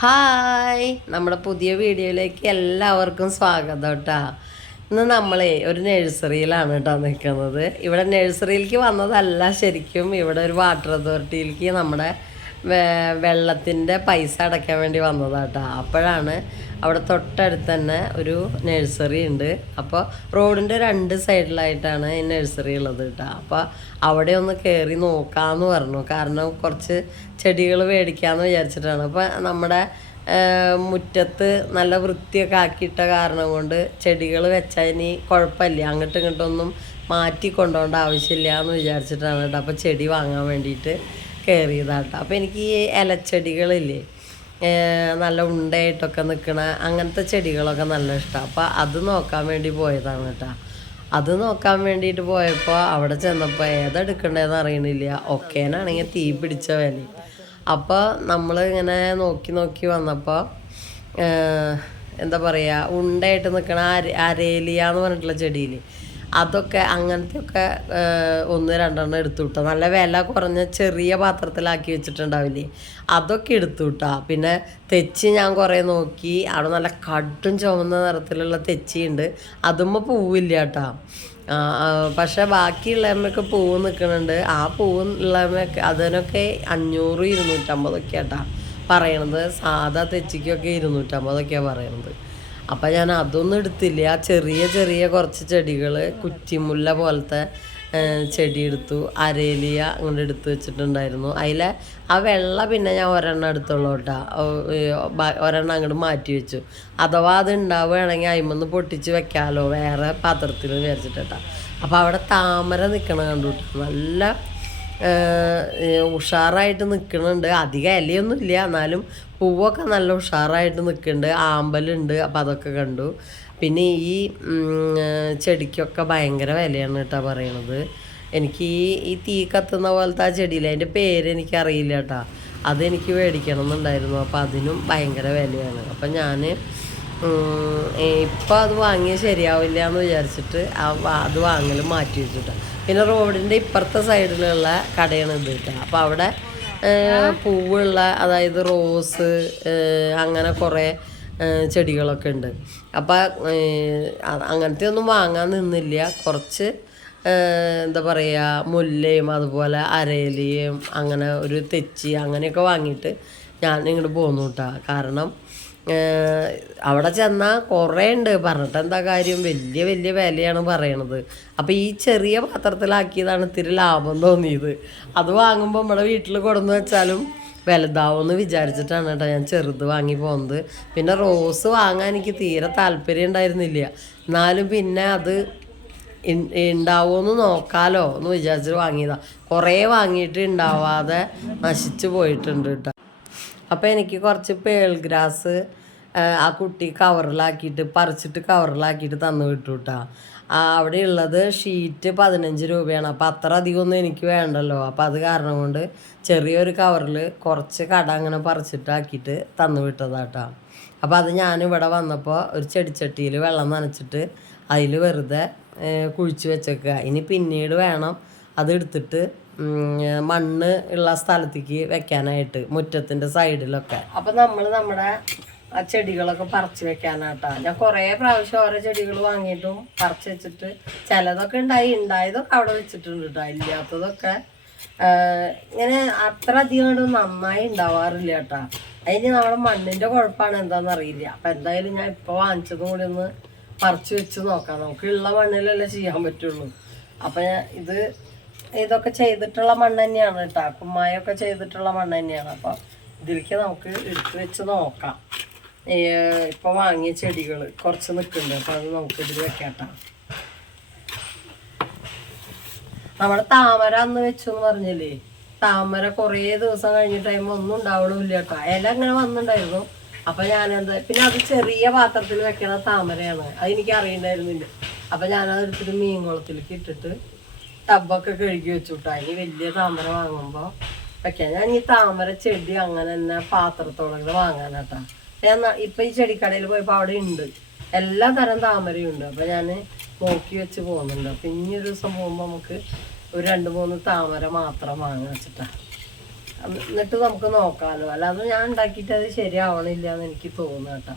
Hi, നമ്മുടെ പുതിയ വീഡിയോയിലേക്ക് എല്ലാവർക്കും സ്വാഗതം കേട്ടോ. ഇന്ന് നമ്മളെ ഒരു നഴ്സറിയിലാണ് കേട്ടോ നിൽക്കുന്നത്. ഇവിടെ നഴ്സറിയിലേക്ക് വന്നതല്ല, ശരിക്കും ഇവിടെ ഒരു വാട്ടർ അതോറിറ്റിയിലേക്ക് നമ്മുടെ വെള്ളത്തിൻ്റെ പൈസ അടയ്ക്കാൻ വേണ്ടി വന്നതാട്ടോ. അപ്പോഴാണ് അവിടെ തൊട്ടടുത്ത് തന്നെ ഒരു നഴ്സറി ഉണ്ട്. അപ്പോൾ റോഡിൻ്റെ രണ്ട് സൈഡിലായിട്ടാണ് ഈ നഴ്സറി ഉള്ളത് കേട്ടോ. അപ്പോൾ അവിടെ ഒന്ന് കയറി നോക്കാമെന്ന് പറഞ്ഞു. കാരണം കുറച്ച് ചെടികൾ മേടിക്കാമെന്ന് വിചാരിച്ചിട്ടാണ്. അപ്പോൾ നമ്മുടെ മുറ്റത്ത് നല്ല വൃത്തിയൊക്കെ ആക്കിയിട്ട കാരണം കൊണ്ട് ചെടികൾ വെച്ചാൽ ഇനി കുഴപ്പമില്ല, അങ്ങോട്ടും ഇങ്ങോട്ടൊന്നും മാറ്റി കൊണ്ടുപോകേണ്ട ആവശ്യമില്ല എന്ന് വിചാരിച്ചിട്ടാണ് കേട്ടോ. അപ്പോൾ ചെടി വാങ്ങാൻ വേണ്ടിയിട്ട് കയറിയതാട്ടോ. അപ്പോൾ എനിക്ക് ഈ ഇലച്ചെടികളില്ലേ, നല്ല ഉണ്ടയായിട്ടൊക്കെ നിൽക്കണ അങ്ങനത്തെ ചെടികളൊക്കെ നല്ല ഇഷ്ടമാണ്. അപ്പോൾ അത് നോക്കാൻ വേണ്ടി പോയതാണ് കേട്ടോ. അത് നോക്കാൻ വേണ്ടിയിട്ട് പോയപ്പോൾ അവിടെ ചെന്നപ്പോൾ ഏതെടുക്കണ്ടേന്ന് അറിയണില്ല. ഒക്കേനാണെങ്കിൽ തീ പിടിച്ച വില. അപ്പോൾ നമ്മൾ ഇങ്ങനെ നോക്കി നോക്കി വന്നപ്പോൾ എന്താ പറയുക, ഉണ്ടയായിട്ട് നിൽക്കണ അരേലിയ എന്ന് പറഞ്ഞിട്ടുള്ള ചെടിയിൽ അതൊക്കെ അങ്ങനത്തെയൊക്കെ ഒന്ന് രണ്ടെണ്ണം എടുത്തു വിട്ടോ. നല്ല വില കുറഞ്ഞ ചെറിയ പാത്രത്തിലാക്കി വെച്ചിട്ടുണ്ടാവില്ലേ, അതൊക്കെ എടുത്തു വിട്ടാ. പിന്നെ തെച്ചി ഞാൻ കുറേ നോക്കി. അവിടെ നല്ല കടും ചുവന്ന നിറത്തിലുള്ള തെച്ചിയുണ്ട്. അതുമ്പോൾ പൂവില്ല കേട്ടോ. പക്ഷെ ബാക്കിയുള്ളമ്മയൊക്കെ പൂവ് നിൽക്കുന്നുണ്ട്. ആ പൂവ് ഉള്ളമ്മയൊക്കെ അതിനൊക്കെ 500 250 കേട്ടാ പറയണത്. സാധാ തെച്ചിക്കൊക്കെ 250 പറയണത്. അപ്പം ഞാൻ അതൊന്നും എടുത്തില്ല. ചെറിയ ചെറിയ കുറച്ച് ചെടികൾ, കുറ്റിമുല്ല പോലത്തെ ചെടി എടുത്തു. അരേലിയ അങ്ങോട്ട് എടുത്ത് വെച്ചിട്ടുണ്ടായിരുന്നു. അതിൽ ആ വെള്ള പിന്നെ ഞാൻ ഒരെണ്ണം എടുത്തുള്ളൂ കേട്ടോ. ഒരെണ്ണം അങ്ങോട്ട് മാറ്റി വെച്ചു. അഥവാ അത് ഉണ്ടാവുകയാണെങ്കിൽ അതിമൊന്ന് പൊട്ടിച്ച് വെക്കാമല്ലോ വേറെ പാത്രത്തിൽ വിചാരിച്ചിട്ടാ. അപ്പോൾ അവിടെ താമര നിൽക്കണ കണ്ടു കേട്ടോ. നല്ല ഉഷാറായിട്ട് നിൽക്കുന്നുണ്ട്. അധികം ഇലയൊന്നുമില്ല, എന്നാലും പൂവൊക്കെ നല്ല ഉഷാറായിട്ട് നിൽക്കുന്നുണ്ട്. ആമ്പലുണ്ട്. അപ്പോൾ അതൊക്കെ കണ്ടു. പിന്നെ ഈ ചെടിക്കൊക്കെ ഭയങ്കര വിലയാണ് കേട്ടോ പറയണത്. എനിക്ക് ഈ തീ കത്തുന്ന പോലത്തെ ആ ചെടിയില്ല, അതിൻ്റെ പേര് എനിക്കറിയില്ല കേട്ടോ. അതെനിക്ക് മേടിക്കണം എന്നുണ്ടായിരുന്നു. അപ്പോൾ അതിനും ഭയങ്കര വിലയാണ്. അപ്പം ഞാൻ ഇപ്പോൾ അത് വാങ്ങിയാൽ ശരിയാവില്ല എന്ന് വിചാരിച്ചിട്ട് അത് വാങ്ങൽ മാറ്റി വെച്ചിട്ടാ. പിന്നെ റോഡിൻ്റെ ഇപ്പുറത്തെ സൈഡിലുള്ള കടയാണ് ഇത് കേട്ടോ. അപ്പോൾ അവിടെ പൂവുള്ള, അതായത് റോസ് അങ്ങനെ കുറേ ചെടികളൊക്കെ ഉണ്ട്. അപ്പോൾ അങ്ങനത്തെ ഒന്നും വാങ്ങാൻ നിന്നില്ല. കുറച്ച് എന്താ പറയുക, മുല്ലയും അതുപോലെ അരയിലയും അങ്ങനെ ഒരു തെച്ചി അങ്ങനെയൊക്കെ വാങ്ങിയിട്ട് ഞാൻ ഇങ്ങോട്ട് പോന്നു കേട്ടോ. കാരണം അവിടെ ചെന്നാൽ കുറേ ഉണ്ട്. പറഞ്ഞിട്ട് എന്താ കാര്യം, വലിയ വലിയ വിലയാണ് പറയണത്. അപ്പോൾ ഈ ചെറിയ പാത്രത്തിലാക്കിയതാണ് ഇത്തിരി ലാഭം തോന്നിയത്. അത് വാങ്ങുമ്പോൾ നമ്മുടെ വീട്ടിൽ കൊണ്ടുവന്ന് വെച്ചാലും വലുതാവുമെന്ന് വിചാരിച്ചിട്ടാണ് കേട്ടോ ഞാൻ ചെറുത് വാങ്ങി പോകുന്നത്. പിന്നെ റോസ് വാങ്ങാൻ എനിക്ക് തീരെ താല്പര്യം ഉണ്ടായിരുന്നില്ല. എന്നാലും പിന്നെ അത് ഉണ്ടാവുമെന്ന് നോക്കാമല്ലോ എന്ന് വിചാരിച്ചിട്ട് വാങ്ങിയതാണ്. കുറേ വാങ്ങിയിട്ട് ഉണ്ടാവാതെ നശിച്ചു പോയിട്ടുണ്ട് കേട്ടോ. അപ്പോൾ എനിക്ക് കുറച്ച് പേൾ ഗ്രാസ് ആ കുട്ടി കവറിലാക്കിയിട്ട് പറിച്ചിട്ട് കവറിലാക്കിയിട്ട് തന്നു വിട്ടു കേട്ടോ. അവിടെ ഉള്ളത് ഷീറ്റ് 15 രൂപയാണ്. അപ്പോൾ അത്ര അധികമൊന്നും എനിക്ക് വേണ്ടല്ലോ. അപ്പോൾ അത് കാരണം കൊണ്ട് ചെറിയൊരു കവറിൽ കുറച്ച് കട അങ്ങനെ പറിച്ചിട്ടാക്കിയിട്ട് തന്നു വിട്ടതാട്ടോ. അപ്പോൾ അത് ഞാനിവിടെ വന്നപ്പോൾ ഒരു ചെടിച്ചട്ടിയിൽ വെള്ളം നനച്ചിട്ട് അതിൽ വെറുതെ കുഴിച്ച് വെച്ചേക്കുക. ഇനി പിന്നീട് വേണം അതെടുത്തിട്ട് മണ്ണ് ഉള്ള സ്ഥലത്തേക്ക് വെക്കാനായിട്ട്, മുറ്റത്തിൻ്റെ സൈഡിലൊക്കെ. അപ്പം നമ്മുടെ ആ ചെടികളൊക്കെ പറിച്ച് വെക്കാനാട്ടാ. ഞാൻ കുറേ പ്രാവശ്യം ഓരോ ചെടികൾ വാങ്ങിയിട്ടും പറിച്ച് വെച്ചിട്ട് ചിലതൊക്കെ ഉണ്ടായതൊക്കെ അവിടെ വെച്ചിട്ടുണ്ട് കേട്ടോ. ഇല്ലാത്തതൊക്കെ ഇങ്ങനെ അത്ര അധികം നന്നായി ഉണ്ടാവാറില്ല കേട്ടോ. അതിന് നമ്മുടെ മണ്ണിൻ്റെ കുഴപ്പമാണ് എന്താണെന്ന് അറിയില്ല. അപ്പം എന്തായാലും ഞാൻ ഇപ്പോൾ വാങ്ങിച്ചതും കൂടി ഒന്ന് പറിച്ച് വെച്ച് നോക്കാം. നമുക്ക് ഉള്ള മണ്ണിലല്ലേ ചെയ്യാൻ പറ്റുള്ളൂ. അപ്പം ഇതൊക്കെ ചെയ്തിട്ടുള്ള മണ്ണ് തന്നെയാണ് കേട്ടോ. കുമ്മായൊക്കെ ചെയ്തിട്ടുള്ള മണ്ണ് തന്നെയാണ്. അപ്പോൾ ഇതിലേക്ക് നമുക്ക് എടുത്ത് വെച്ച് നോക്കാം. ഇപ്പോൾ വാങ്ങിയ ചെടികൾ കുറച്ച് നിൽക്കുന്നുണ്ട്. അപ്പോൾ അത് നമുക്ക് ഇതിൽ വെക്കാട്ടോ. നമ്മുടെ താമര അന്ന് വെച്ചു എന്ന് പറഞ്ഞില്ലേ, താമര കുറേ ദിവസം കഴിഞ്ഞ ടൈം ഒന്നും ഉണ്ടാവണില്ല കേട്ടോ. ഇല അങ്ങനെ വന്നിട്ടുണ്ടായിരുന്നു. അപ്പം പിന്നെ അത് ചെറിയ പാത്രത്തിൽ വെക്കണ താമരയാണ്. അതെനിക്ക് അറിയണ്ടായിരുന്നില്ല. അപ്പം ഞാനത് എടുത്തിട്ട് മീൻകുളത്തിലേക്ക് ഇട്ടിട്ട് ടബൊക്കെ കഴുകി വെച്ചു കേട്ടോ. ഇനി വലിയ താമര വാങ്ങുമ്പോൾ വെക്കാം. ഞാൻ ഈ താമര ചെടി അങ്ങനെ തന്നെ പാത്രത്തോടെ വാങ്ങാനാട്ടാ. ഞാൻ ഇപ്പം ഈ ചെടിക്കടയിൽ പോയപ്പോൾ അവിടെ ഉണ്ട്, എല്ലാ തരം താമരയും ഉണ്ട്. അപ്പം ഞാൻ നോക്കി വെച്ച് പോകുന്നുണ്ട്. അപ്പം ഇനി ഒരു ദിവസം പോകുമ്പോൾ നമുക്ക് ഒരു 2-3 താമര മാത്രം വാങ്ങാൻ വെച്ചിട്ടാ. എന്നിട്ട് നമുക്ക് നോക്കാമല്ലോ. അല്ലാതെ ഞാൻ ഉണ്ടാക്കിയിട്ട് അത് ശരിയാവണില്ല എന്ന് എനിക്ക് തോന്നുന്നു കേട്ടോ.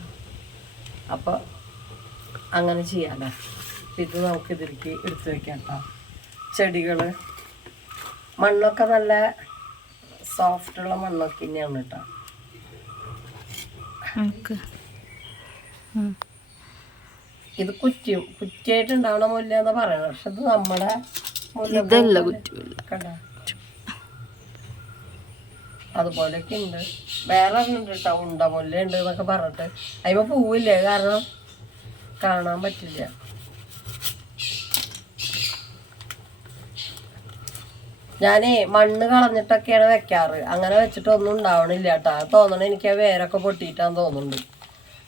അപ്പോൾ അങ്ങനെ ചെയ്യാമല്ലോ. ഇത് നമുക്ക് ഇതിലേക്ക് എടുത്ത് വെക്കാം കേട്ടോ. ചെടികൾ മണ്ണൊക്കെ നല്ല സോഫ്റ്റുള്ള മണ്ണൊക്കെ തന്നെയാണ് കേട്ടോ. ഇത് കുറ്റിയായിട്ട് ഉണ്ടാവണ മുല്ല എന്ന് പറയണം. പക്ഷെ ഇത് നമ്മുടെ കണ്ട അതുപോലെയൊക്കെ ഉണ്ട്. വേറെ ഉണ്ട് കേട്ടോ, ഉണ്ട മുല്ല ഉണ്ട് എന്നൊക്കെ പറഞ്ഞിട്ട്. അതിപ്പോൾ പൂവില്ലേ, കാരണം കാണാൻ പറ്റില്ല. ഞാനേ മണ്ണ് കളഞ്ഞിട്ടൊക്കെയാണ് വെക്കാറ്. അങ്ങനെ വെച്ചിട്ടൊന്നും ഉണ്ടാവണില്ല കേട്ടോ. അത് തോന്നണ എനിക്ക് ആ വേരൊക്കെ പൊട്ടിയിട്ടാന്ന് തോന്നുന്നുണ്ട്.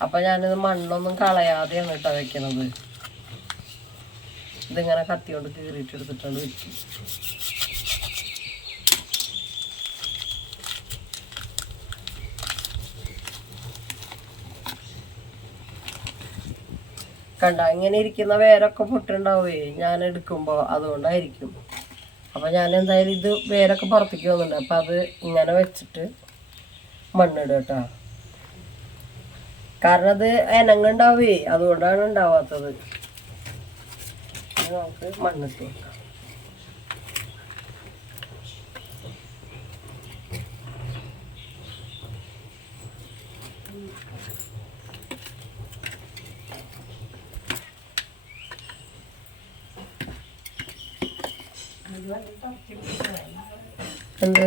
അപ്പം ഞാനിത് മണ്ണൊന്നും കളയാതെയാണ് കേട്ടോ വെക്കണത്. ഇതിങ്ങനെ കത്തി കൊണ്ട് കീറിയിട്ടെടുത്തിട്ടാണ് വെക്കും. കണ്ട ഇങ്ങനെ ഇരിക്കുന്ന വേരൊക്കെ പൊട്ടുണ്ടാവേ ഞാൻ എടുക്കുമ്പോൾ, അതുകൊണ്ടായിരിക്കും. അപ്പം ഞാൻ എന്തായാലും ഇത് വേരൊക്കെ പുറത്തേക്ക് വന്നിട്ടുണ്ട്. അപ്പം അത് ഇങ്ങനെ വെച്ചിട്ട് മണ്ണിടുക കേട്ടോ. കാരണം അത് ഇനങ്ങുണ്ടാവേ, അതുകൊണ്ടാണ് ഉണ്ടാവാത്തത്. നമുക്ക് മണ്ണിട്ട് വെക്കാം. എന്ത്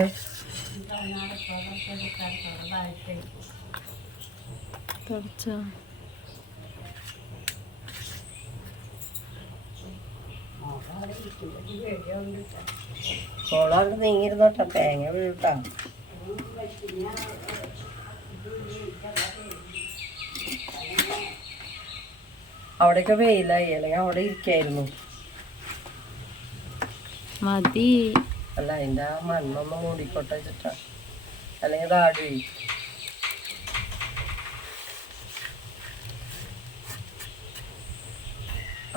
കോളാണ്ട് നീങ്ങിരുന്നോട്ടെ, തേങ്ങ വീട്ടാ. അവിടെയൊക്കെ വെയിലായി, അല്ലെങ്കിൽ അവിടെ ഇരിക്കായിരുന്നു. മതി അല്ല അതിൻ്റെ ആ മണ്ണൊന്ന് മൂടിക്കോട്ടെ വെച്ചിട്ടാ, അല്ലെങ്കിൽ താടി.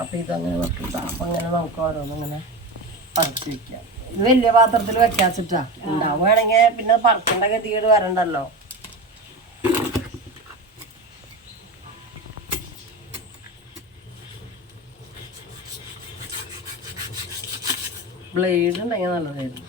അപ്പം ഇതങ്ങനെ വെക്കില്ല. അപ്പം അങ്ങനെ നമുക്ക് ഓരോന്നിങ്ങനെ പറിച്ച് വെക്കാം. ഇത് വലിയ പാത്രത്തിൽ വെക്കാച്ചിട്ടാ. ഉണ്ടാവുകയാണെങ്കിൽ പിന്നെ പറിക്കേണ്ട ഗതികേട് വരണ്ടല്ലോ. ബ്ലേഡ് ഉണ്ടെങ്കിൽ നല്ലതായിരുന്നു.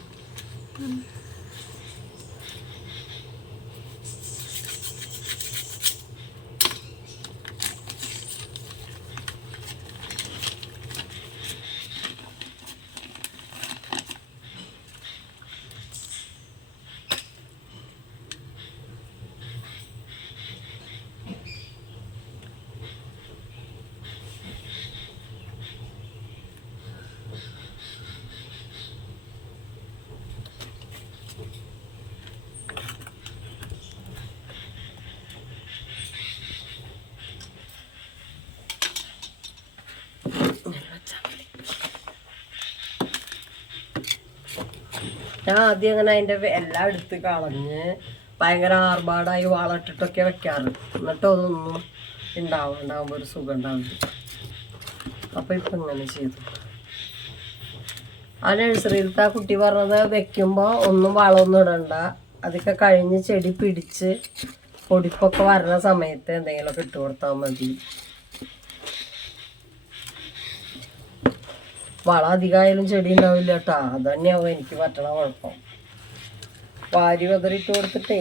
ഞാൻ ആദ്യം അങ്ങനെ അതിൻ്റെ എല്ലാം എടുത്ത് കളഞ്ഞ് ഭയങ്കര ആർഭാടായി വളമിട്ടിട്ടൊക്കെ വെക്കാറ്. എന്നിട്ട് അതൊന്നും ഉണ്ടാവുമ്പോൾ ഒരു സുഖം ഉണ്ടാവില്ല. അപ്പം ഇപ്പം ഇങ്ങനെ ചെയ്തു. ആ നഴ്സറിയിലത്തെ ആ കുട്ടി പറഞ്ഞത് വെക്കുമ്പോൾ ഒന്നും വളമൊന്നും ഇടണ്ട, അതൊക്കെ കഴിഞ്ഞ് ചെടി പിടിച്ച് പൊടിപ്പൊക്കെ വരുന്ന സമയത്ത് എന്തെങ്കിലുമൊക്കെ ഇട്ട് കൊടുത്താൽ മതി. വളം അധികമായാലും ചെടി ഉണ്ടാവില്ല കേട്ടോ. അത് തന്നെയാവും എനിക്ക് പറ്റണ കുഴപ്പം. വാരി വതറിട്ട് കൊടുത്തിട്ടേ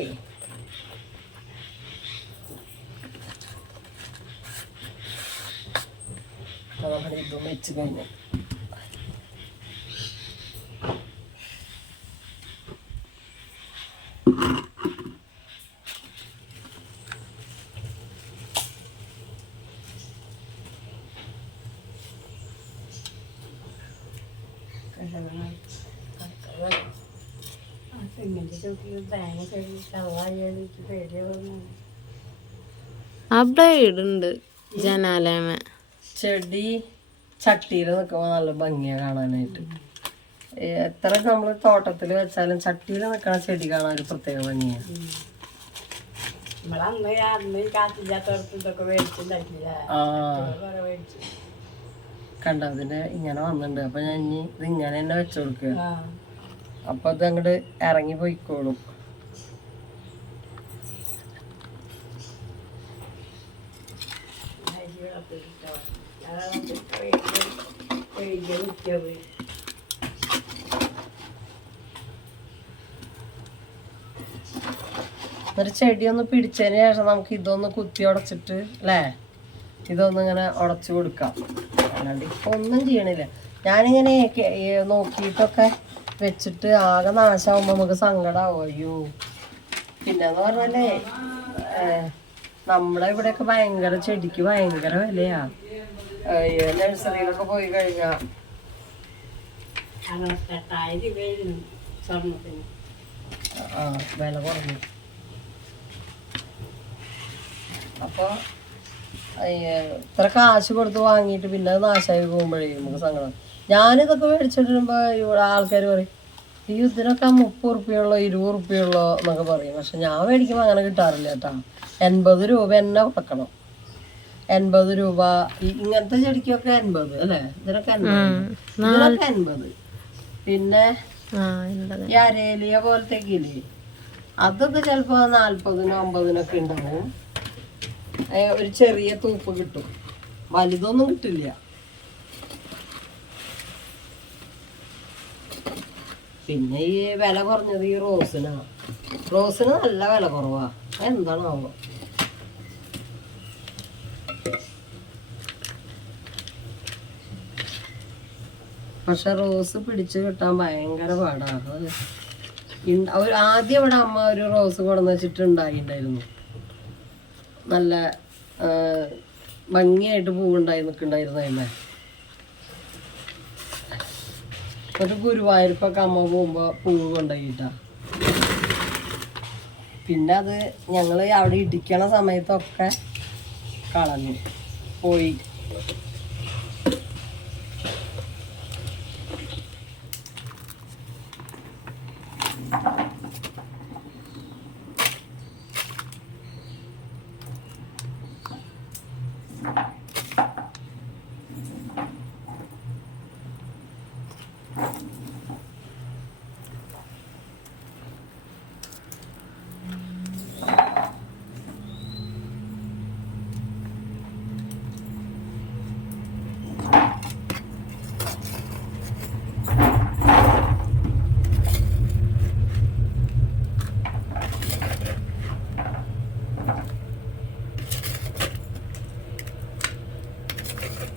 നമ്മൾ ഇതും വെച്ച് കഴിഞ്ഞു. ആ ബ്ലേഡ് ഉണ്ട് ജനാലേമ. ചെടി ചട്ടിയിൽ നിൽക്കുമ്പോൾ നല്ല ഭംഗിയാണ് കാണാനായിട്ട്. എത്ര നമ്മൾ തോട്ടത്തിൽ വെച്ചാലും ചട്ടിയിൽ നിൽക്കണ ചെടി കാണാൻ ഒരു പ്രത്യേക ഭംഗിയാണ്. കണ്ട അതിന് ഇങ്ങനെ വന്നിട്ടുണ്ട്. അപ്പൊ ഞാൻ ഇനി ഇത് ഇങ്ങനെ തന്നെ വെച്ചു കൊടുക്കുക. അപ്പൊ അത് അങ്ങോട്ട് ഇറങ്ങി പോയിക്കോളും. ഒരു ചെടി ഒന്ന് പിടിച്ചതിന് ശേഷം നമുക്ക് ഇതൊന്ന് കുത്തി ഉടച്ചിട്ട് അല്ലേ, ഇതൊന്നും ഇങ്ങനെ ഉടച്ചു കൊടുക്കാം. അല്ലാണ്ട് ഇപ്പൊ ഒന്നും ചെയ്യണില്ല. ഞാനിങ്ങനെ നോക്കിയിട്ടൊക്കെ വെച്ചിട്ട് ആകെ നാശമാകുമ്പോ നമുക്ക് സങ്കടാവും. അയ്യോ, പിന്നെന്ന് പറഞ്ഞാലേ നമ്മുടെ ഇവിടെയൊക്കെ ഭയങ്കര ചെടിക്ക് ഭയങ്കര വിലയാ. നഴ്സറിയിലൊക്കെ പോയി കഴിഞ്ഞാ വില കുറഞ്ഞു. അപ്പൊ ഇത്ര കാശ് കൊടുത്ത് വാങ്ങിയിട്ട് പിന്നെ അത് നാശമായി പോകുമ്പോഴേ നമുക്ക് സങ്കടം. ഞാനിതൊക്കെ മേടിച്ചിട്ടിരുമ്പോ ഇവിടെ ആൾക്കാർ പറയും ഈ ഇതിനൊക്കെ 30 ഉറുപ്പ്യുള്ളോ 20 ഉറുപ്പ്യുള്ളോ എന്നൊക്കെ പറയും. പക്ഷെ ഞാൻ മേടിക്കുമ്പോൾ അങ്ങനെ കിട്ടാറില്ല കേട്ടാ. 80 രൂപ തന്നെ കൊടുക്കണം. 80 രൂപ ഇങ്ങനത്തെ ചെടിക്കൊക്കെ 80 അല്ലേ, ഇതിനൊക്കെ 80. പിന്നെ ഈ അരേലിയ പോലത്തേക്ക് ഇല്ലേ, അതൊക്കെ ചിലപ്പോ 40-നും 50-നൊക്കെ ഉണ്ടാവും. ഒരു ചെറിയ തൂപ്പ് കിട്ടും, വലുതൊന്നും കിട്ടില്ല. പിന്നെ ഈ വില കുറഞ്ഞത് ഈ റോസിന് നല്ല വില കുറവാ. എന്താണാവോ? പക്ഷെ റോസ് പിടിച്ചു കിട്ടാൻ ഭയങ്കര പാടാണ്. ആദ്യം ഇവിടെ അമ്മ ഒരു റോസ് കൊണ്ടുവന്ന് വെച്ചിട്ടുണ്ടായിട്ടുണ്ടായിരുന്നു. നല്ല ഭംഗിയായിട്ട് പൂവുണ്ടായി നിൽക്കുന്നുണ്ടായിരുന്നു. അതിന്മേ ഒരു ഗുരുവായൂർക്കൊക്കെ അമ്മ പോകുമ്പോ പൂവ് കൊണ്ടുപോയിട്ടാ. പിന്നെ അത് ഞങ്ങള് അവിടെ ഇടിക്കണ സമയത്തൊക്കെ കളഞ്ഞു പോയി.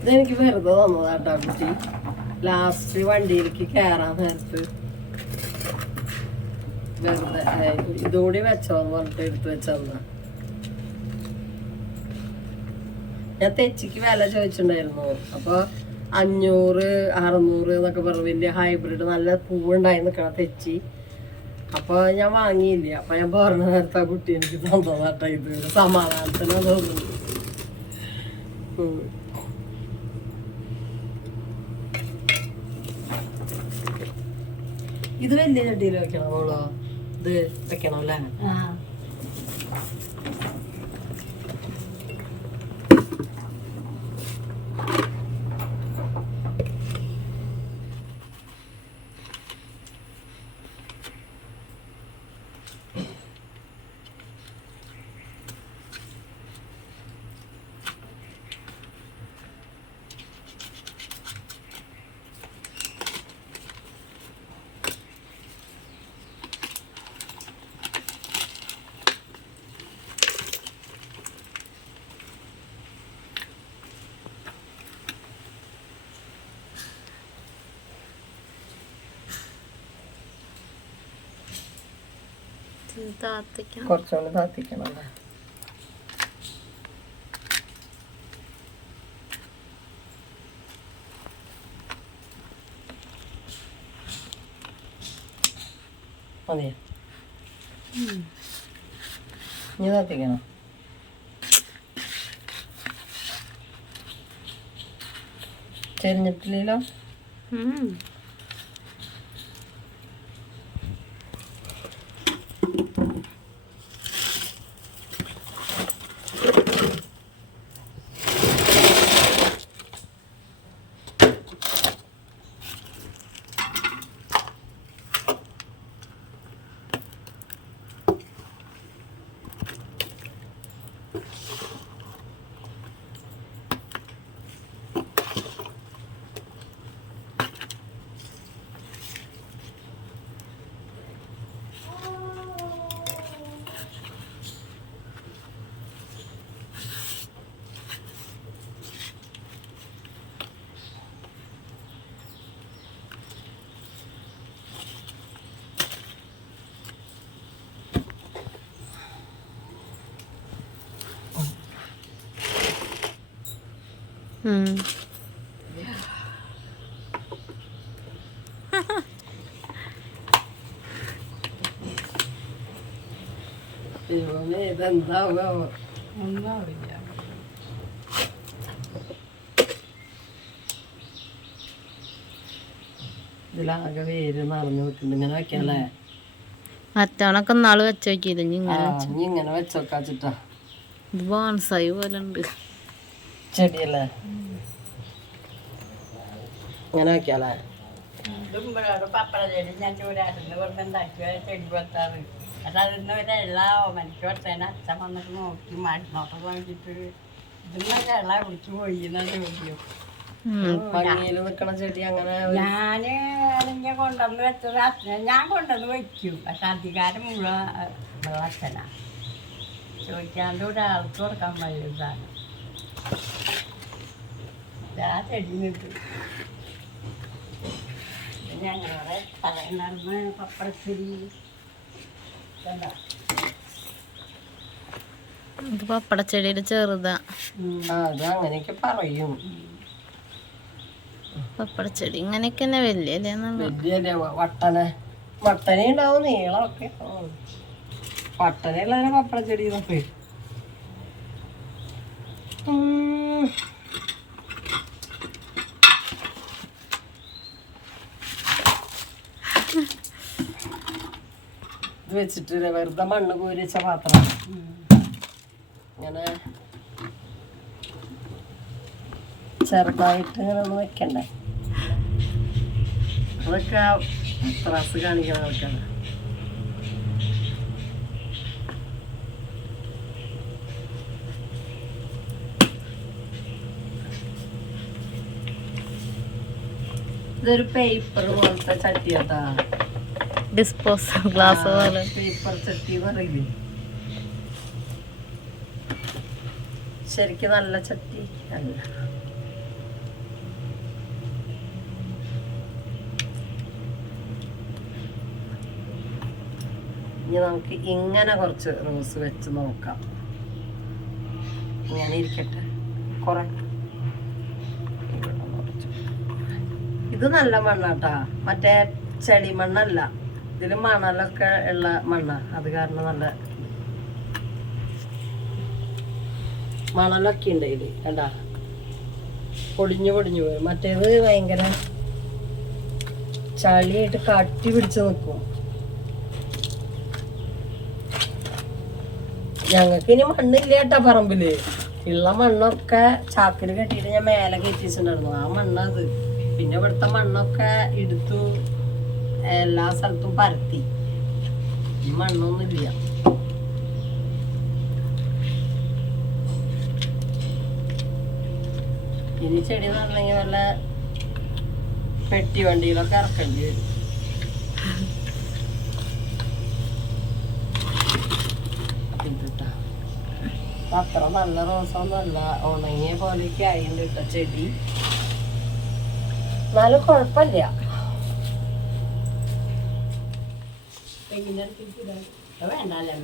ഇതെനിക്ക് വെറുതെ തന്നതാട്ടാ കുട്ടി. ലാസ്റ്റ് വണ്ടിയിലേക്ക് കയറാൻ നേരത്ത് വെറുതെ ഇതുകൂടി വെച്ചോന്ന് പറഞ്ഞിട്ട് എടുത്ത് വെച്ചതാ. ഞാൻ തെച്ചിക്ക് വില ചോദിച്ചിട്ടുണ്ടായിരുന്നു. അപ്പൊ 500-600 എന്നൊക്കെ പറഞ്ഞു. വലിയ ഹൈബ്രിഡ് നല്ല പൂവുണ്ടായി നിൽക്കണ തെച്ചി. അപ്പൊ ഞാൻ വാങ്ങിയില്ല. അപ്പൊ ഞാൻ പറഞ്ഞ നേരത്തെ ആ കുട്ടി എനിക്ക് തന്നതാട്ടാ. ഇത് സമാധാനത്തിന് തോന്നുന്നു. ഇത് വലിയ ചട്ടിയിൽ വെക്കണം മോളോ? ഇത് വെക്കണം അല്ലേ? കുറച്ചുകൂടി താത്തിക്കണം അല്ലേ? മതിയോ? ഇനി താത്തിക്കണം. ചെരിഞ്ഞിട്ടില്ലല്ലോ. ദൈവമേ ഇതെന്താവോ ഒന്നും അറിയില്ല. ഇതിലാകെ വേര് നിറഞ്ഞു നിൽക്കുന്നുണ്ട്. ഇങ്ങനെ വെക്കാല്ലേ? മറ്റവണൊക്കെ നാള് വെച്ച് നോക്കിയില്ല ഇനി ഇങ്ങനെ ഇനി ഇങ്ങനെ വെച്ചോക്കാച്ചിട്ടാ. ഇത് ബോൺസായി പോലെ ഉണ്ട് ചെടിയല്ലേ? ഇങ്ങനെ വെക്കാല്ലേ? ഇതും ഇവിടെ പപ്പട ചെടി ഞാൻ ചൂരാട്ടിന് കൊണ്ട് ഉണ്ടാക്കിയ ചെടി വെത്താറ്. പക്ഷെ അതിന്ന് ഒരു എല്ലാ മനിക്ക് വെച്ചതിന് അച്ഛൻ വന്നിട്ട് നോക്കി നോട്ടം നോക്കിയിട്ട് ഇതിന്നൊക്കെ ഇള പിടിച്ചു പോയി എന്നാ ചോദ്യം. ഭംഗിയിൽ നിൽക്കണ ചെടി അങ്ങനെ ഞാന് ആണെങ്കിൽ കൊണ്ടുവന്ന് വെച്ചത് അച്ഛനെ ഞാൻ കൊണ്ടുവന്ന് വയ്ക്കും. പക്ഷെ അധികാരം മുഴുവൻ അച്ഛനാ. ചോദിക്കാണ്ട് ഒരാൾക്ക് കൊടുക്കാൻ പറ്റിയതാണ് ആ ചെടി നിട്ട്. ഞങ്ങളുടെ പറയുന്ന പപ്പടച്ചെടി കണ്ടോ? ഇത് പപ്പടച്ചെടിയുടെ ചെറുതാ. അത് അങ്ങനെയൊക്കെ പറയും. പപ്പടച്ചെടി ഇങ്ങനെയൊക്കെ തന്നെ വലിയ വലിയ വട്ടന ഉണ്ടാവും, നീളമൊക്കെ. വട്ടനയുള്ള പപ്പടച്ചെടി നോക്ക്. ഇത് വെച്ചിട്ട് വെറുതെ മണ്ണ് കോരി വെച്ച പാത്രം ഇങ്ങനെ ചെറുതായിട്ട് ഇങ്ങനെ ഒന്ന് വെക്കണ്ടേ? അതൊക്കെ ത്രാസ് കാണിക്കുന്നവർക്കാണ്. ഇതൊരു പേപ്പർ പോലത്തെ ചട്ടിയാട്ടാ. ഡിസ്പോസൽ ഗ്ലാസ് പോലെ പേപ്പർ ചട്ടി പറയില്ലേ? ശരിക്കും നല്ല ചട്ടി അല്ല. ഇനി നമുക്ക് ഇങ്ങനെ കുറച്ച് റോസ് വെച്ച് നോക്കാം. ഇങ്ങനെ ഇരിക്കട്ടെ. കുറെ ഇത് നല്ല മണ്ണാട്ടാ, മറ്റേ ചെടി മണ്ണല്ല. ഇതില് മണലൊക്കെ ഉള്ള മണ്ണാ. അത് കാരണം നല്ല മണലൊക്കെ ഉണ്ട് ഇതില്. കണ്ടാ പൊടിഞ്ഞു പോയി. മറ്റേത് ഭയങ്കര ചളിയായിട്ട് കട്ടി പിടിച്ച് നിൽക്കും. ഞങ്ങൾക്ക് ഇനി മണ്ണില്ല കേട്ടാ പറമ്പില്. ഉള്ള മണ്ണൊക്കെ ചാക്കിൽ കെട്ടിയിട്ട് ഞാൻ മേലെ കയറ്റിയിട്ടുണ്ടായിരുന്നു. ആ മണ്ണത്. പിന്നെ ഇവിടുത്തെ മണ്ണൊക്കെ എടുത്തു എല്ലാ സ്ഥലത്തും പരത്തി. ഈ മണ്ണൊന്നുമില്ല. ഇനി ചെടി നടണമെങ്കിൽ വല്ല പെട്ടി വണ്ടിയിലൊക്കെ ഇറക്കേണ്ടി വരും. അത്ര നല്ല റോസൊന്നുമല്ല, ഉണങ്ങിയ പോലെയൊക്കെ ആയിണ്ട് കേട്ടോ ചെടി. എന്നാലും കുഴപ്പമില്ല. വേണ്ടല്ലേ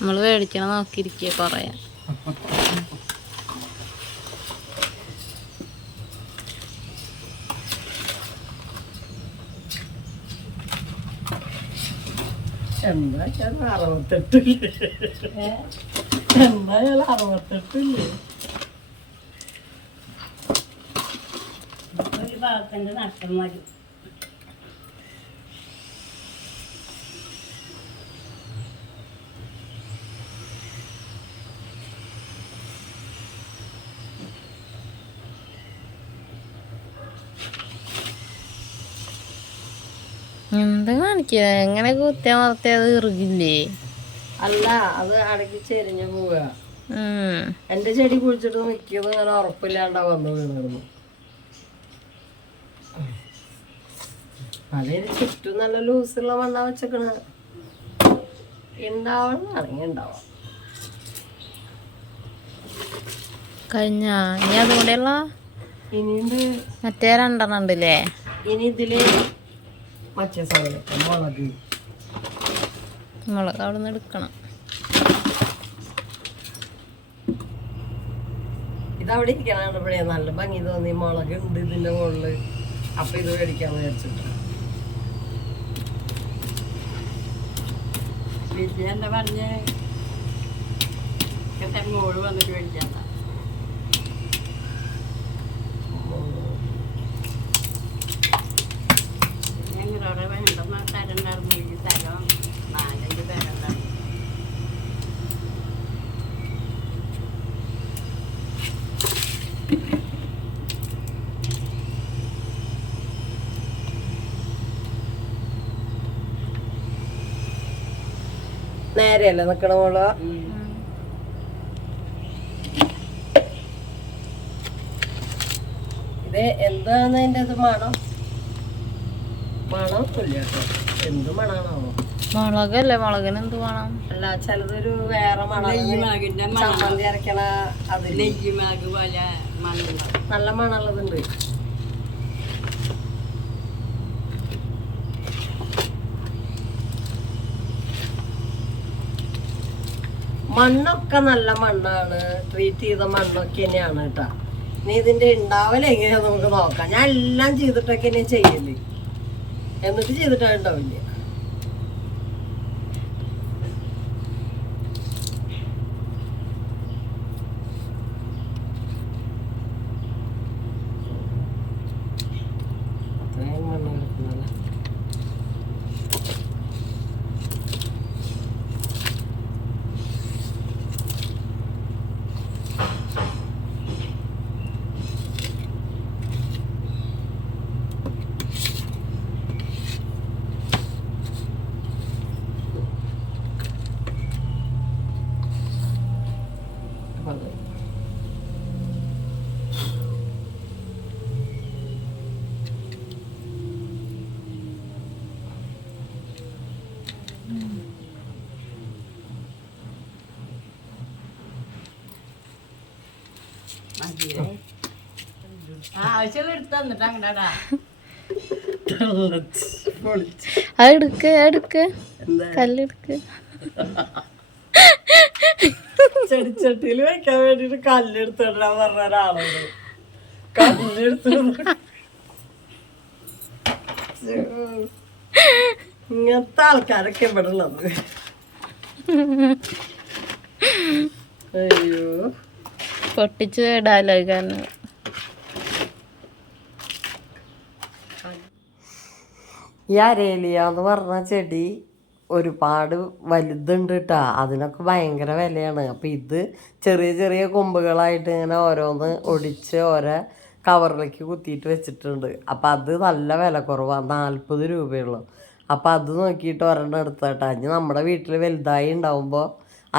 നമ്മള് മേടിക്കണ നോക്കിയിരിക്കുക കൊറേ. എന്തായാലും 68 എന്തായാലും 68 ഒരു ഭാഗത്തിന്റെ നഷ്ടം മതി. എന്താ കാണിക്കുക? എങ്ങനെ കുത്തിയാ മറത്തിയത് ഇറുകില്ലേ? അല്ല, അത് അടക്കി ചെരിഞ്ഞു പോവുക. എൻ്റെ ചെടി കുഴിച്ചിട്ട് നിൽക്കുന്നത് അങ്ങനെ ഉറപ്പില്ലാണ്ടാ വന്നു വീണിരുന്നു. അതിന് ചുറ്റും നല്ല ലൂസുള്ള മണ്ണ വെച്ചേക്കണ ഉണ്ടാവണമെന്നാണെങ്കിൽ ഉണ്ടാവാം. കഴിഞ്ഞ ഇനി അതുകൂടെയുള്ള ഇനിയുണ്ട് മറ്റേ 2 ഉണ്ടല്ലേ. ഇനി ഇതില് മറ്റേ സാധനം മുളക് മുളക് അവിടെ നിന്ന് എടുക്കണം. ഇതവിടെ ഇരിക്കണേ നല്ല ഭംഗി തോന്നി. മുളക് ഉണ്ട് ഇതിന്റെ മുകളില്. അപ്പൊ ഇത് മേടിക്കാന്ന് വിചാരിച്ചിട്ട്. വിജയ എന്താ പറഞ്ഞേ? മോള് വന്നിട്ട് മേടിക്കാൻ ഞങ്ങളവിടെ വേണ്ടെന്ന് തരണ്ടായിരുന്നു. ഈ തരം 4-5 തരണ്ടായിരുന്നു. നേരെയല്ലേ നിക്കണ മോള്? ഇത് എന്താണ് അതിൻ്റെ അത് മണം? മണമൊന്നുമില്ല കേട്ടോ. എന്ത് മണാണോ? മുളകല്ലേ, മുളകിന് എന്ത് വേണം? അല്ല ചിലതൊരു വേറെ മണം. ചമ്മന്തി അരക്കണ അതില് നെയ്യുമാക് പോലെ മണം നല്ല മണമുള്ളതുണ്ട്. മണ്ണൊക്കെ നല്ല മണ്ണാണ്. ട്രീറ്റ് ചെയ്ത മണ്ണൊക്കെ തന്നെയാണ് കേട്ടാ. ഇനി ഇതിന്റെ ഉണ്ടാവല് എങ്ങനെയാ നമുക്ക് നോക്കാം. ഞാൻ എല്ലാം ചെയ്തിട്ടൊക്കെ തന്നെ ചെയ്യല്. എന്നിട്ട് ചെയ്തിട്ടാ ഉണ്ടാവില്ല. അത്രയും മണ്ണ് കിടക്കുന്നല്ല. അതെ. ആവശ്യം എടുത്ത് തന്നിട്ട് അങ്ങടാ അത് എടുക്ക് കല്ലെടുക്ക്. ചെടിച്ചട്ടിയിൽ വെക്കാൻ വേണ്ടിട്ട് കല്ലെടുത്തോണ്ടാ പറഞ്ഞ ഒരാളുണ്ട്. കല്ലെടുത്ത് ഇങ്ങനത്തെ ആൾക്കാരൊക്കെ ഇവിടെ ഉള്ളത്. അയ്യോ പൊട്ടിച്ച് ഇടാലോ. കാരണം ഈ അരേലിയ എന്ന് പറഞ്ഞ ചെടി ഒരുപാട് വലുതുണ്ട് കേട്ടാ. അതിനൊക്കെ ഭയങ്കര വിലയാണ്. അപ്പം ഇത് ചെറിയ ചെറിയ കൊമ്പുകളായിട്ട് ഇങ്ങനെ ഓരോന്ന് ഒടിച്ച് ഓരോ കവറിലേക്ക് കുത്തിയിട്ട് വെച്ചിട്ടുണ്ട്. അപ്പം അത് നല്ല വില കുറവാണ്. 40 രൂപയുള്ളൂ. അപ്പം അത് നോക്കിയിട്ട് ഒരെണ്ണം എടുത്തേട്ടാ. ഇനി നമ്മുടെ വീട്ടിൽ വലുതായി ഉണ്ടാവുമ്പോൾ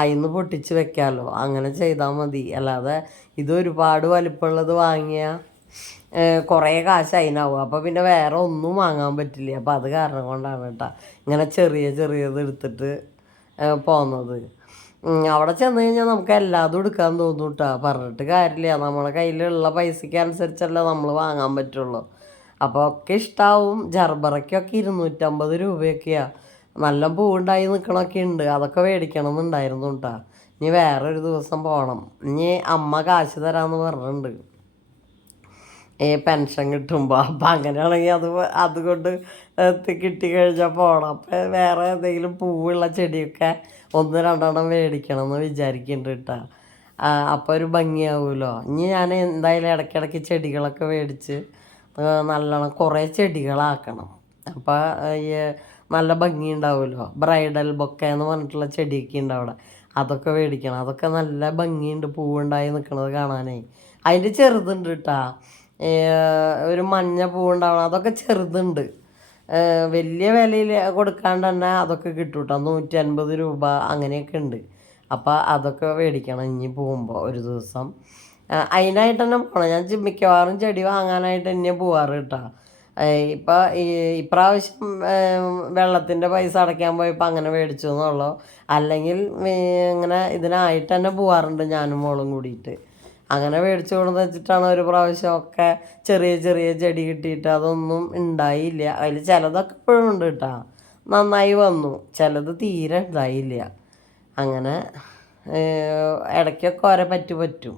അതിന്ന് പൊട്ടിച്ച് വെക്കാമല്ലോ. അങ്ങനെ ചെയ്താൽ മതി. അല്ലാതെ ഇത് ഒരുപാട് വലിപ്പമുള്ളത് വാങ്ങിയാൽ കുറേ കാശ് അതിനാവും. അപ്പോൾ പിന്നെ വേറെ ഒന്നും വാങ്ങാൻ പറ്റില്ല. അപ്പം അത് കാരണം കൊണ്ടാണ് കേട്ടോ ഇങ്ങനെ ചെറിയത് എടുത്തിട്ട് പോകുന്നത്. അവിടെ ചെന്ന് കഴിഞ്ഞാൽ നമുക്ക് എല്ലാതും എടുക്കാൻ തോന്നും കേട്ടോ. പറഞ്ഞിട്ട് കാര്യമില്ല. നമ്മളെ കയ്യിലുള്ള പൈസയ്ക്ക് അനുസരിച്ചല്ല നമ്മൾ വാങ്ങാൻ പറ്റുള്ളൂ. അപ്പോൾ ഒക്കെ ഇഷ്ടമാവും. ജർബറയ്ക്കൊക്കെ 250 രൂപയൊക്കെയാണ്. നല്ല പൂവുണ്ടായി നിൽക്കണമൊക്കെ ഉണ്ട്. അതൊക്കെ മേടിക്കണം എന്നുണ്ടായിരുന്നു കേട്ടോ. ഇനി വേറൊരു ദിവസം പോകണം. ഇനി അമ്മ കാശ് തരാമെന്ന് പറഞ്ഞിട്ടുണ്ട് പെൻഷൻ കിട്ടുമ്പോൾ. അപ്പം അങ്ങനെയാണെങ്കിൽ അതുകൊണ്ട് കിട്ടിക്കഴിഞ്ഞാൽ പോകണം. അപ്പം വേറെ എന്തെങ്കിലും പൂവുള്ള ചെടിയൊക്കെ 1-2 മേടിക്കണം എന്ന് വിചാരിക്കുന്നുണ്ട് കേട്ടോ. അപ്പോൾ ഒരു ഭംഗിയാവുമല്ലോ. ഇനി ഞാൻ എന്തായാലും ഇടയ്ക്കിടയ്ക്ക് ചെടികളൊക്കെ മേടിച്ച് നല്ലോണം കുറേ ചെടികളാക്കണം. അപ്പോൾ നല്ല ഭംഗി ഉണ്ടാവുമല്ലോ. ബ്രൈഡൽ ബൊക്കെ എന്ന് പറഞ്ഞിട്ടുള്ള ചെടിയൊക്കെ ഉണ്ട് അവിടെ. അതൊക്കെ മേടിക്കണം. അതൊക്കെ നല്ല ഭംഗിയുണ്ട് പൂവുണ്ടായി നിൽക്കുന്നത് കാണാനേ. അതിൻ്റെ ചെറുതുണ്ട് കേട്ടോ. ഒരു മഞ്ഞ പൂവുണ്ടാവണം. അതൊക്കെ ചെറുതുണ്ട്. വലിയ വിലയിൽ കൊടുക്കാണ്ട് തന്നെ അതൊക്കെ കിട്ടും കേട്ടോ. 150 രൂപ അങ്ങനെയൊക്കെ ഉണ്ട്. അപ്പോൾ അതൊക്കെ മേടിക്കണം ഇനി പോകുമ്പോൾ ഒരു ദിവസം. അതിനായിട്ട് തന്നെ പോകണം. ഞാൻ മിക്കവാറും ചെടി വാങ്ങാനായിട്ട് തന്നെ പോവാറ് കേട്ടോ. ഇപ്പം ഇപ്രാവശ്യം വെള്ളത്തിൻ്റെ പൈസ അടയ്ക്കാൻ പോയപ്പോൾ അങ്ങനെ മേടിച്ചു എന്നുള്ളൂ. അല്ലെങ്കിൽ ഇങ്ങനെ ഇതിനായിട്ട് തന്നെ പോവാറുണ്ട് ഞാനും മോളും കൂടിയിട്ട്. അങ്ങനെ മേടിച്ചു കൊണ്ടെന്ന് വെച്ചിട്ടാണ് ഒരു പ്രാവശ്യമൊക്കെ ചെറിയ ചെറിയ ചെടി കിട്ടിയിട്ട് അതൊന്നും ഉണ്ടായില്ല. അതിൽ ചിലതൊക്കെ ഇപ്പോഴും ഉണ്ട് കേട്ടോ, നന്നായി വന്നു. ചിലത് തീരെ ഉണ്ടായില്ല. അങ്ങനെ ഇടയ്ക്കൊക്കെ ഓരോ പറ്റും.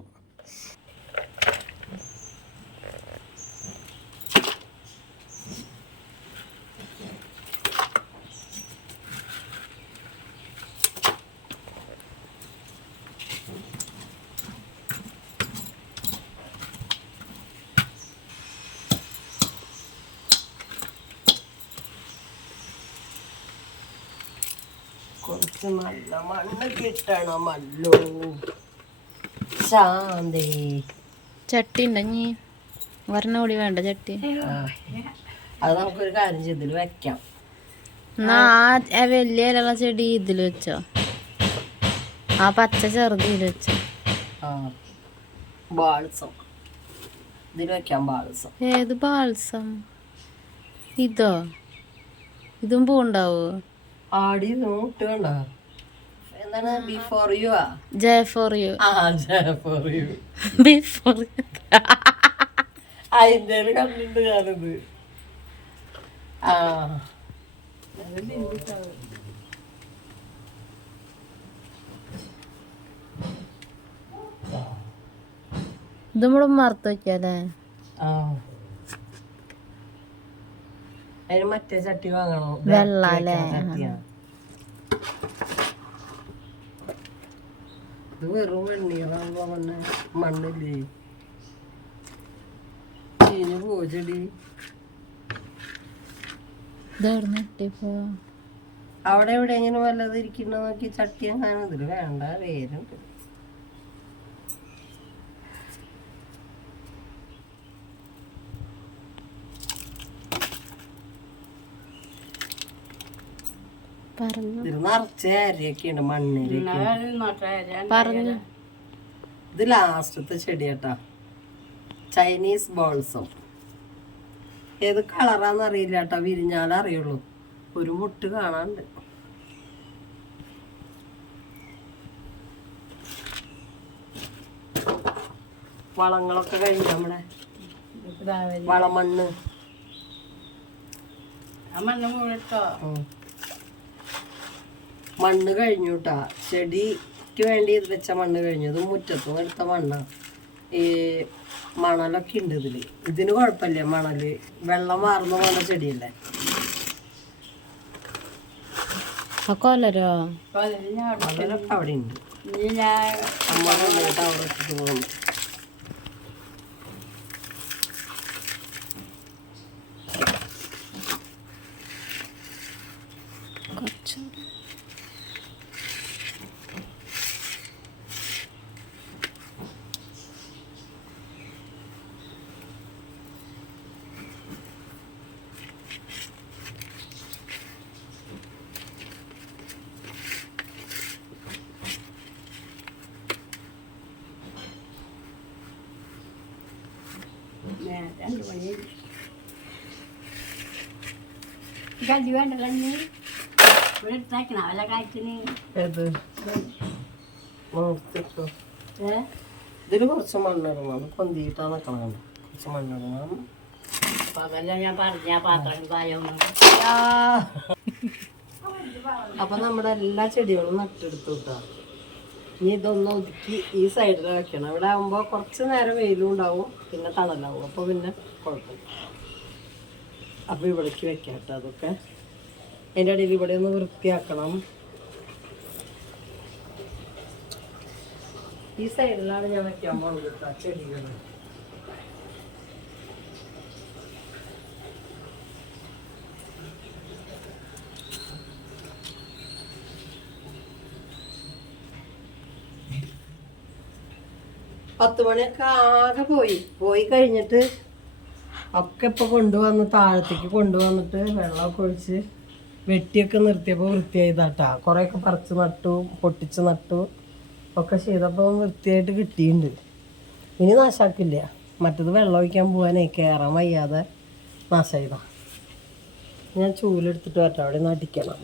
കുറച്ച് നല്ല മണ്ണ് കിട്ടണമല്ലോ. ശാന്തി ചട്ടി ഉണ്ടെങ്കി വരണ കൂടി വേണ്ട ചട്ടി. അത് നമുക്കൊരു കാര്യം ചെയ്തിൽ വെക്കാം. എന്നാ ആ വലിയ ഇലകള ചെടി ഇതിൽ വെച്ചോ, ആ പച്ച ചെറുത് ഇതിൽ വെച്ചോ. ബാൾസം ഇതിൽ വെക്കാം. ബാൾസം ഏത് ബാൾസം? ഇതോ? ഇതും പൂണ്ടാവോ? ആടി നോട്ട് കണ്ട എന്താണ് before you J for you. For you before അതിൻ്റെ കണ്ടിട്ടുണ്ട് ഞാനത്. ഇത് നമ്മള് മറത്ത് വെക്കല്ലേ. അതിന് മറ്റേ ചട്ടി വാങ്ങണോ? വെള്ള അല്ലേ? ഇത് വെറും വെണ്ണീറാകുമ്പോ മണ്ണില്ലേ, ചീഞ്ഞ് പോ ചെടി. അവിടെ എവിടെ എങ്ങനെ വല്ലത് ഇരിക്കുന്ന നോക്കി ചട്ടി അങ്ങനെ ഇതിൽ വേണ്ട, വേരുണ്ട്. ഇതിൽ നിറച്ച അരിയൊക്കെ ഉണ്ട് മണ്ണിലേക്ക്. ഇത് ലാസ്റ്റത്തെ ചെടിയാട്ടാ, ചൈനീസ് ബോൾസം. ഏത് കളറാന്ന് അറിയില്ല കേട്ടോ, വിരിഞ്ഞാലേ അറിയുള്ളൂ. ഒരു മുട്ട് കാണാണ്ട്. വളങ്ങളൊക്കെ കഴിഞ്ഞു നമ്മുടെ വളമണ്ണ്. മണ്ണ് കഴിഞ്ഞു കേട്ടാ, ചെടിക്ക് വേണ്ടി ഇത് വെച്ച മണ്ണ് കഴിഞ്ഞു. ഇത് മുറ്റത്തുനിന്ന് എടുത്ത മണ്ണാണ്. ഈ മണലൊക്കെ ഉണ്ട് ഇതില്. ഇതിന് കുഴപ്പമില്ല, മണല് വെള്ളം മാറുന്ന പോലെ ചെടിയല്ലേ. കൊലരൊക്കെ അവിടെ ഉണ്ട്. അവിടെ ഇട്ടിട്ട് പോകുന്നു. ഇതില് കുറച്ച് മണ്ണിടണം, പൊന്തിയിട്ടാ നിക്കണം. കുറച്ച് മണ്ണിടണം. അപ്പൊ നമ്മുടെ എല്ലാ ചെടികളും നട്ടെടുത്തു കിട്ടാ. ഇനി ഇതൊന്ന് ഒതുക്കി ഈ സൈഡിൽ വെക്കണം. ഇവിടെ ആകുമ്പോൾ കുറച്ച് നേരം വെയിലും ഉണ്ടാവും, പിന്നെ തണലാവും. അപ്പോൾ പിന്നെ കുഴപ്പമില്ല. അപ്പോൾ ഇവിടേക്ക് വെക്കാം കേട്ടോ. അതൊക്കെ അതിൻ്റെ ഇടയിൽ ഇവിടെ ഒന്ന് വൃത്തിയാക്കണം. ഈ സൈഡിലാണ് ഞാൻ വെക്കാൻ പോകുന്നത് കേട്ടോ ചെടികൾ. പത്ത് മണിയൊക്കെ ആകെ പോയി കഴിഞ്ഞിട്ട് ഒക്കെ ഇപ്പോൾ കൊണ്ടുവന്ന് താഴത്തേക്ക് കൊണ്ടുവന്നിട്ട് വെള്ളമൊക്കെ ഒഴിച്ച് വെട്ടിയൊക്കെ നിർത്തിയപ്പോൾ വൃത്തിയായതാട്ടാ. കുറേയൊക്കെ പറിച്ച് നട്ടു, പൊട്ടിച്ച് നട്ടു. ഒക്കെ ചെയ്തപ്പോൾ വൃത്തിയായിട്ട് കിട്ടിയിട്ടുണ്ട്. ഇനി നാശാക്കില്ല. മറ്റത് വെള്ളം ഒഴിക്കാൻ പോകാനേ കയറാൻ വയ്യാതെ നാശമായതാ. ഞാൻ ചൂലെടുത്തിട്ട് വരട്ടെ, അവിടെ നിന്ന് അടിക്കണം.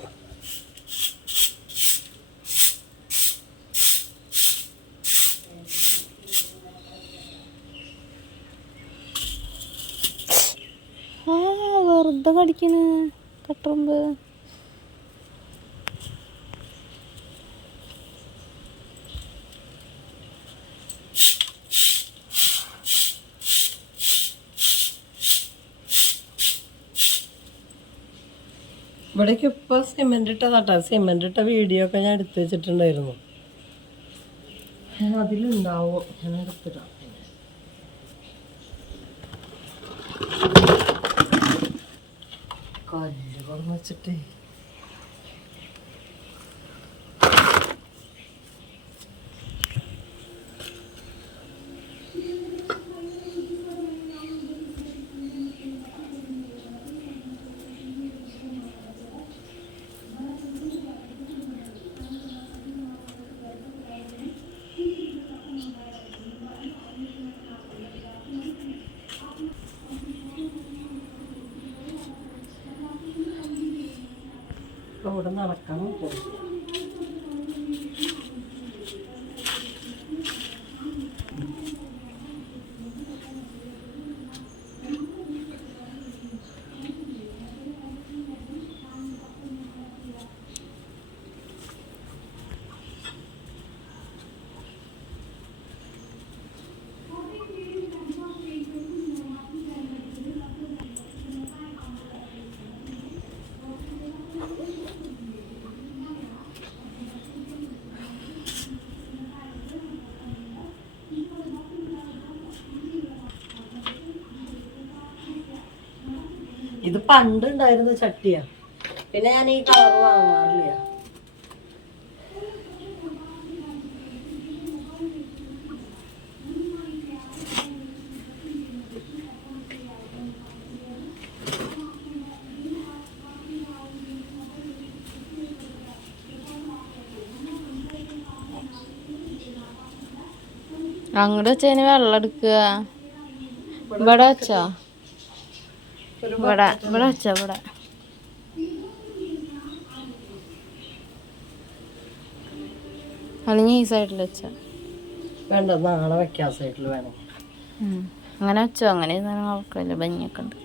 വെറുതെ കടിക്കണ് കട്ടുറുമ്പ്. ഇവിടേക്ക് ഇപ്പോൾ സിമെൻ്റ് ഇട്ടതാട്ടാ. സിമെൻ്റ് ഇട്ട വീഡിയോ ഒക്കെ ഞാൻ എടുത്ത് വെച്ചിട്ടുണ്ടായിരുന്നു. അതിലുണ്ടാവും, ഞാൻ എടുത്തിടാം. കല്ല് കൊണ്ടു വെച്ചിട്ട് അവിടെ നടക്കണം. ഇത് പണ്ടുണ്ടായിരുന്ന ചട്ടിയാ. പിന്നെ ഞാൻ ഈ കളർ വാങ്ങാറില്ല. അങ്ങോട്ട് വെച്ചതിന് വെള്ളം എടുക്കുക. ഇവിടെ വെച്ചോ? ഇവിടെ വെച്ചോ? ഇവിടെ അല്ലെങ്കിൽ ഈ സൈഡിൽ വെച്ചോ? വേണ്ട, നാളെ വെക്കാം. സൈഡിൽ വേണം. അങ്ങനെ വെച്ചോ? അങ്ങനെ കുഴപ്പമില്ല, ഭംഗിയൊക്കെ ഉണ്ട്.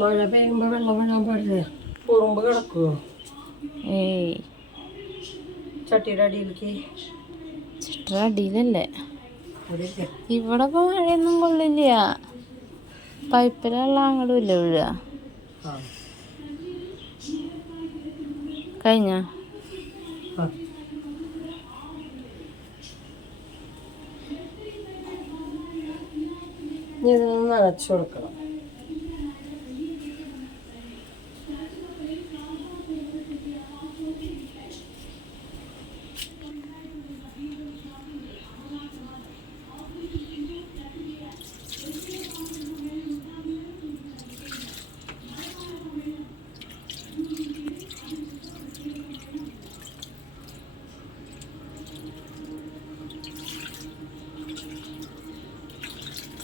മഴ പെയ്യുമ്പോ വെള്ളം വീഴാൻ പാടില്ല. ഉറുമ്പ് കിടക്കുവോ? ഏയ്, ചട്ടിയുടെ അടിയിലേക്ക്. ചട്ടിയുടെ അടിയിലല്ലേ? ഇവിടെ ഇപ്പൊ മഴയൊന്നും കൊള്ളില്ല. പൈപ്പിലുള്ള അങ്ങോട്ടും ഇല്ല വീഴുക. കഴിഞ്ഞ ഇതൊന്ന് നനച്ചു കൊടുക്കണം.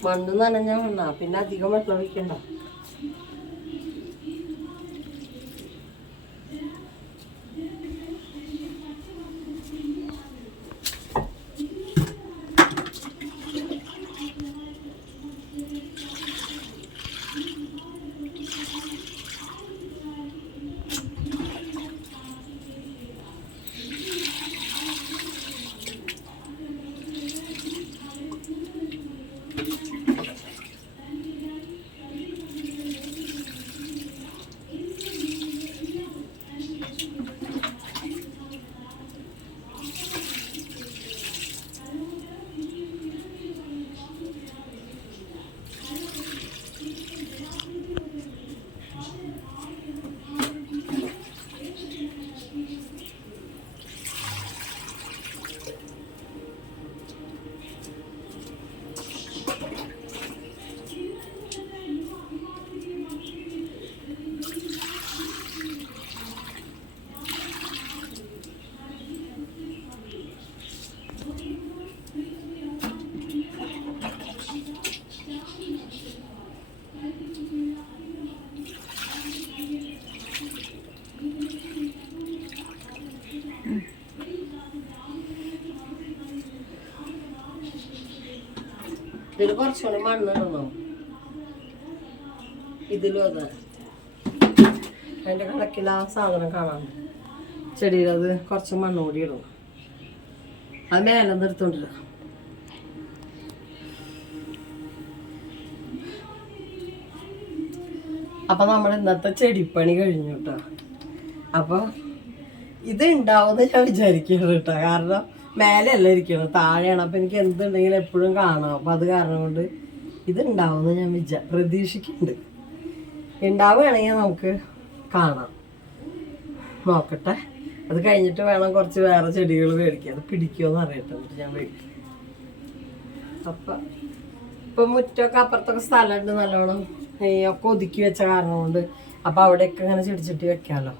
മണ്ണ് നനഞ്ഞ മണ്ണാ, പിന്നെ അധികം വെള്ളം ഒഴിക്കണ്ട. ഇത് കുറച്ചുകൂടി മണ്ണിടണോ ഇതിലും അതെ അതിൻ്റെ കണക്കിൽ ആ സാധനം കാണാൻ ചെടിയിൽ അത് കുറച്ച് മണ്ണ് കൂടി ഇടണം അത് മേലെ നിർത്തോണ്ടില്ല. അപ്പം നമ്മൾ ഇന്നത്തെ ചെടിപ്പണി കഴിഞ്ഞു കേട്ടോ. അപ്പോൾ ഇത് ഉണ്ടാവുമെന്ന് ഞാൻ വിചാരിക്കുന്നത് കേട്ടോ. കാരണം മേലെയല്ല ഇരിക്കണം, താഴെയാണ്. അപ്പം എനിക്ക് എന്തുണ്ടെങ്കിലും എപ്പോഴും കാണാം. അപ്പം അത് കാരണം കൊണ്ട് ഇത് ഉണ്ടാവുമെന്ന് ഞാൻ പ്രതീക്ഷിക്കുന്നുണ്ട്. ഉണ്ടാവുകയാണെങ്കിൽ നമുക്ക് കാണാം. നോക്കട്ടെ. അത് കഴിഞ്ഞിട്ട് വേണം കുറച്ച് വേറെ ചെടികൾ മേടിക്കുക. അത് പിടിക്കുമോയെന്ന് അറിയട്ടെ, എന്നിട്ട് ഞാൻ മേടിക്കും. അപ്പം ഇപ്പം മുറ്റമൊക്കെ അപ്പുറത്തൊക്കെ സ്ഥലമുണ്ട് നല്ലോണം, ഒക്കെ ഒതുക്കി വെച്ച കാരണം കൊണ്ട്. അപ്പം അവിടെയൊക്കെ ഇങ്ങനെ ചെടിച്ചട്ടി വെക്കാമല്ലോ.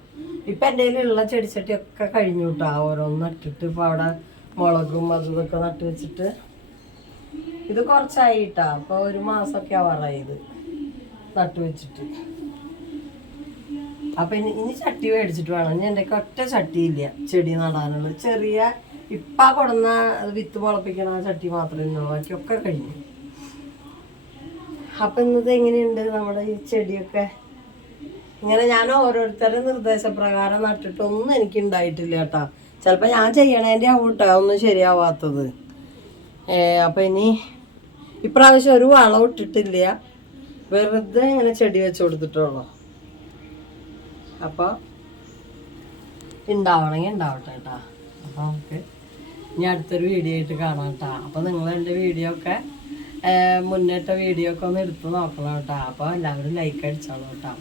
ഇപ്പം എൻ്റെ കയ്യിലുള്ള ചെടിച്ചട്ടിയൊക്കെ കഴിഞ്ഞു കേട്ടോ. ഓരോന്ന് നട്ടിട്ട് ഇപ്പം അവിടെ മുളകും അതും ഇതൊക്കെ നട്ട് വെച്ചിട്ട് ഇത് കുറച്ചായി കേട്ടോ. അപ്പോൾ 1 മാസമൊക്കെ ആവാറായി ഇത് നട്ട് വെച്ചിട്ട്. അപ്പം ഇനി ചട്ടി മേടിച്ചിട്ട് വേണം. ഇനി എൻ്റെ ഒറ്റ ചട്ടിയില്ല ചെടി നടാനുള്ളത്. ചെറിയ ഇപ്പം കൊടുന്ന വിത്ത് മുളപ്പിക്കണ ചട്ടി മാത്രമേ ഉള്ളൂ, ബാക്കിയൊക്കെ കഴിഞ്ഞു. അപ്പം ഇന്നത് എങ്ങനെയുണ്ട് നമ്മുടെ ഈ ചെടിയൊക്കെ? ഇങ്ങനെ ഞാൻ ഓരോരുത്തരുടെ നിർദ്ദേശപ്രകാരം നട്ടിട്ടൊന്നും എനിക്ക് ഉണ്ടായിട്ടില്ല കേട്ടോ. ചിലപ്പോൾ ഞാൻ ചെയ്യണേൻ്റെ ആവും കേട്ടോ ഒന്നും ശരിയാവാത്തത്. അപ്പം ഇനി ഇപ്രാവശ്യം ഒരു വളം ഇട്ടിട്ടില്ല, വെറുതെ ഇങ്ങനെ ചെടി വെച്ച് കൊടുത്തിട്ടുള്ളൂ. അപ്പോൾ ഉണ്ടാവണമെങ്കിൽ ഉണ്ടാവട്ടെ കേട്ടോ. അപ്പോൾ നമുക്ക് ഇനി അടുത്തൊരു വീഡിയോ ആയിട്ട് കാണാം കേട്ടോ. അപ്പോൾ നിങ്ങൾ എൻ്റെ വീഡിയോ ഒക്കെ മുന്നേറ്റ വീഡിയോ ഒക്കെ ഒന്ന് എടുത്ത് നോക്കണം കേട്ടോ. അപ്പോൾ എല്ലാവരും ലൈക്ക് അടിച്ചോളൂ കേട്ടോ.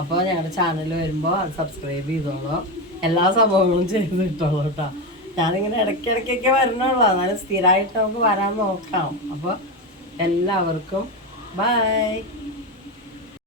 അപ്പോൾ ഞങ്ങളുടെ ചാനൽ വരുമ്പോൾ അത് സബ്സ്ക്രൈബ് ചെയ്തോളൂ, എല്ലാ സംഭവങ്ങളും ചെയ്ത് കിട്ടോളൂ കേട്ടോ. ഞാനിങ്ങനെ ഇടയ്ക്കിടയ്ക്കൊക്കെ വരണുള്ളൂ, എന്നാലും സ്ഥിരമായിട്ട് നമുക്ക് വരാൻ നോക്കാം. അപ്പോൾ എല്ലാവർക്കും ബൈ.